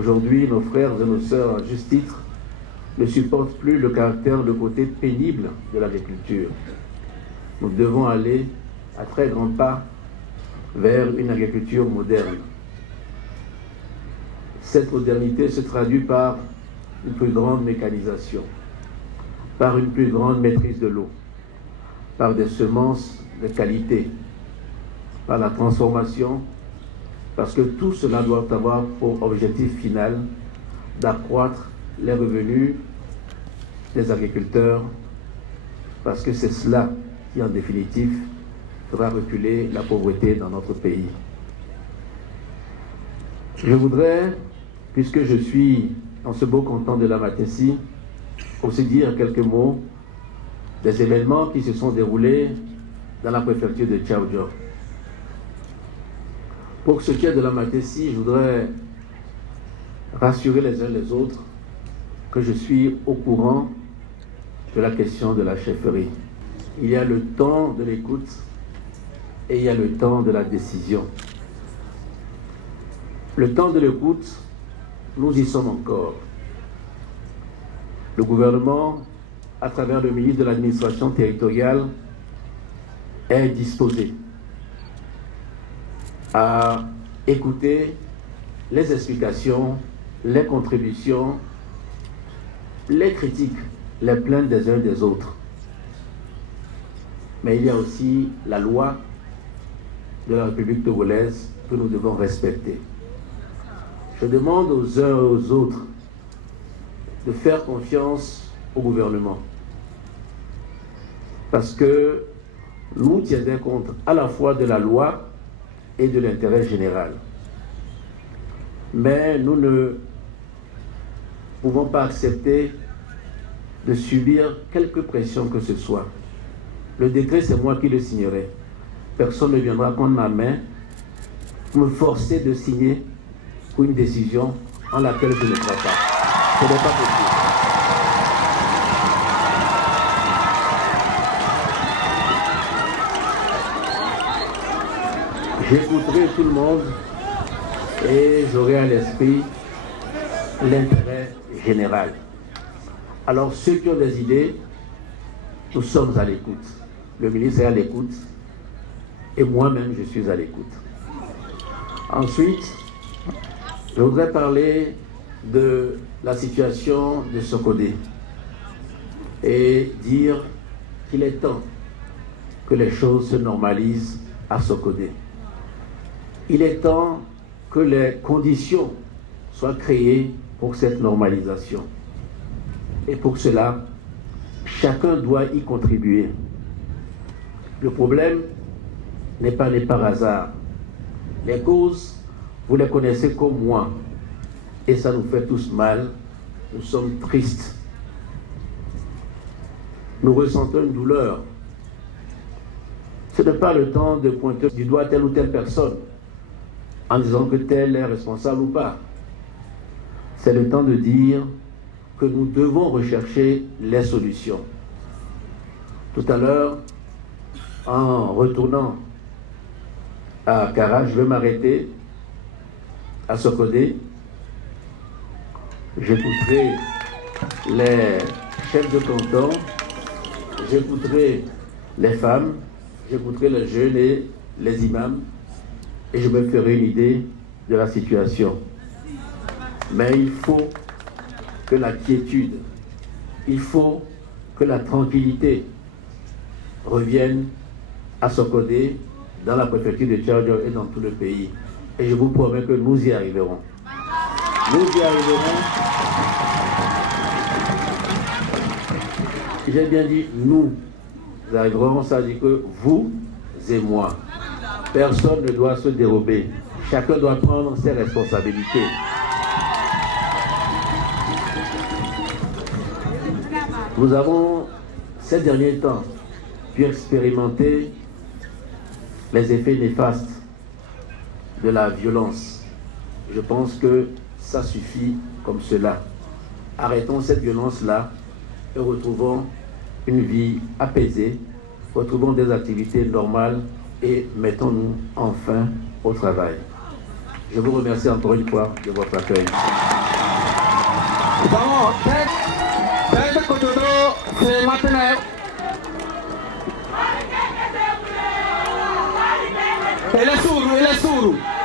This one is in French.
Aujourd'hui, nos frères et nos sœurs, à juste titre, ne supportent plus le côté pénible de l'agriculture. Nous devons aller à très grands pas vers une agriculture moderne. Cette modernité se traduit par une plus grande mécanisation, par une plus grande maîtrise de l'eau, par des semences de qualité, par la transformation, parce que tout cela doit avoir pour objectif final d'accroître les revenus des agriculteurs, parce que c'est cela qui, en définitive, fera reculer la pauvreté dans notre pays. Je voudrais, puisque je suis dans ce beau canton de la Matécie, aussi dire quelques mots des événements qui se sont déroulés dans la préfecture de Tchaoudjo. Pour ce qui est de la Matécie, je voudrais rassurer les uns les autres que je suis au courant de la question de la chefferie. Il y a le temps de l'écoute et il y a le temps de la décision. Le temps de l'écoute, nous y sommes encore. Le gouvernement, à travers le ministre de l'administration territoriale, est disposé à écouter les explications, les contributions, les critiques, les plaintes des uns et des autres. Mais il y a aussi la loi de la République togolaise que nous devons respecter. Je demande aux uns et aux autres de faire confiance au gouvernement, parce que nous tiendrons compte à la fois de la loi et de l'intérêt général. Mais nous ne pouvons pas accepter de subir quelque pression que ce soit. Le décret, c'est moi qui le signerai. Personne ne viendra prendre ma main pour me forcer de signer pour une décision en laquelle je ne crois pas. Ce n'est pas possible. J'écouterai tout le monde et j'aurai à l'esprit l'intérêt général. Alors ceux qui ont des idées, nous sommes à l'écoute. Le ministre est à l'écoute et moi-même je suis à l'écoute. Ensuite, je voudrais parler de la situation de Sokodé et dire qu'il est temps que les choses se normalisent à Sokodé. Il est temps que les conditions soient créées pour cette normalisation. Et pour cela, chacun doit y contribuer. Le problème n'est pas né par hasard. Les causes, vous les connaissez comme moi. Et ça nous fait tous mal. Nous sommes tristes. Nous ressentons une douleur. Ce n'est pas le temps de pointer du doigt telle ou telle personne en disant que tel est responsable ou pas. C'est le temps de dire que nous devons rechercher les solutions. Tout à l'heure, en retournant à Kara, je vais m'arrêter à Sokodé. J'écouterai les chefs de canton, j'écouterai les femmes, j'écouterai les jeunes et les imams, et je me ferai une idée de la situation. Mais il faut que la quiétude, il faut que la tranquillité revienne à Sokodé, dans la préfecture de Tchaoudjo et dans tout le pays. Et je vous promets que nous y arriverons. Nous y arriverons. J'ai bien dit nous arriverons, ça veut dire que vous et moi. Personne ne doit se dérober. Chacun doit prendre ses responsabilités. Nous avons, ces derniers temps, pu expérimenter les effets néfastes de la violence. Je pense que ça suffit comme cela. Arrêtons cette violence-là et retrouvons une vie apaisée, retrouvons des activités normales et mettons-nous enfin au travail. Je vous remercie encore une fois de votre accueil. Vamos, tete kutudo se matene. Ele é surdo, ele é surdo.